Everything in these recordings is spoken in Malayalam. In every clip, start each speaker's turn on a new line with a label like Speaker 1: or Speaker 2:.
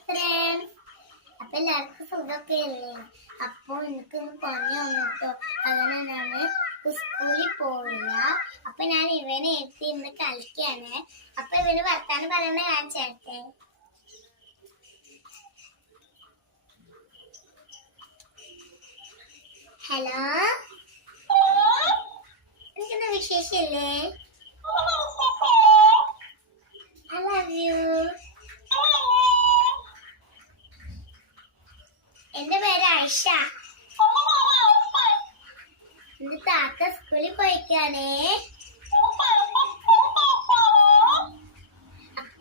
Speaker 1: ഫ്രണ്ട്സ് അപ്പൊ എല്ലാവർക്കും സുഖമൊക്കെ അല്ലേ അപ്പൊ എനിക്ക് പണി വന്നിട്ടോ. അങ്ങനെ ഞാൻ സ്കൂളിൽ പോവില്ല. അപ്പൊ ഞാൻ ഇവനെ എത്തി ഇന്ന് കളിക്കാണ്. അപ്പൊ ഇവന് വർത്താനം പറയണ ഞാൻ ഹലോ? എനിക്കെന്താ വിശേഷല്ലേ ഐ ലവ് യു എന്റെ പേര് ആയിഷ. എന്റെ താത്ത സ്കൂളിൽ പോയിക്കാണേ.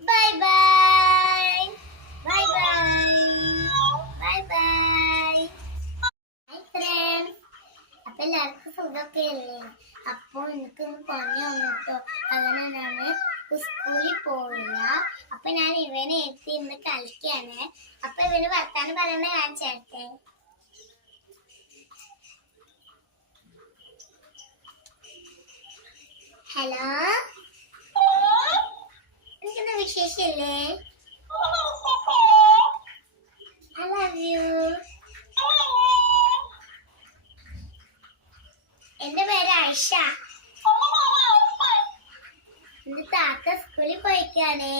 Speaker 1: Bye bye. Bye bye. Bye bye. അപ്പൊ എല്ലാവർക്കും സുഖമൊക്കെ അല്ലേ അപ്പൊ എനിക്ക് പണി വന്നിട്ടോ. അങ്ങനെ ഞാൻ സ്കൂളിൽ പോവില്ല അപ്പൊ ഞാൻ ഇവനെ എത്തി ഇന്ന് കളിക്കാണ്. അപ്പൊ ഇവന് വർത്താനം പറയണ ഞാൻ ഹലോ? എനിക്കെന്താ വിശേഷല്ലേ? ഐ ലവ് യു എന്റെ പേര് ആയിഷ. എന്റെ താത്ത സ്കൂളിൽ പോയിക്കാണേ.